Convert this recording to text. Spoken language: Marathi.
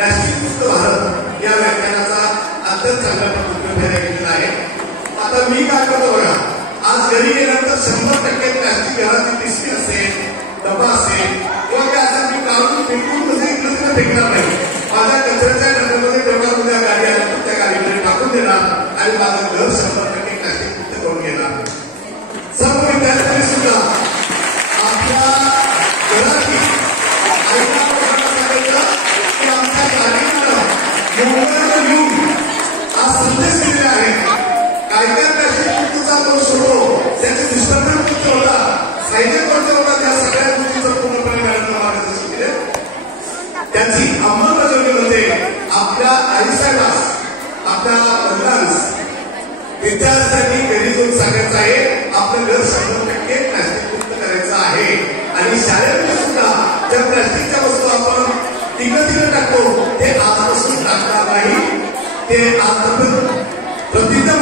प्लास्टिक मुक्त भारत या व्याख्यानाचा अत्यंत चांगल्या पद्धतीने केलेला आहे. आता मी काय करतो बघा, आज घरी गेल्यानंतर 100% प्लास्टिक घराची पिशवी असेल, डबा असेल किंवा काय असेल मी काढून फेकून म्हणजे इकडे तिकडे फेकणार नाही. माझ्या कचऱ्याच्या डब्यामध्ये तेवढा उद्या गाडी आली तर त्या गाडीमध्ये टाकून देणार आणि माझं घर 100% प्लास्टिक मुक्त करून घेणार. सर्व विद्यार्थ्यांनी सुद्धा आपल्या घरातील आईला सांगायचं की आमच्या गाडीला मोबाईलवर येऊन आज संदेश दिले आहे. काय काय प्लास्टिक मुक्तचा तो सोडो त्याचे दुष्परिणाम मुक्त होता, फायदे कोणते होतात या सगळ्या गोष्टीचं पूर्णपणे मॅडमला मार्गदर्शन केले. त्याची अंमलबजावणी मध्ये आपल्या आईसाहेबास आपल्या वडिलांस विद्यार्थ्यांनी घरी जाऊन सांगायचं आहे आपलं घर 100% प्लास्टिक मुक्त करायचं आहे. आणि शाळेमध्ये सुद्धा ज्या प्लास्टिकच्या वस्तू आपण तिकडे टाकतो ते आजपासून टाकणार नाही. ते आजपर्यंत प्रतिज्ञा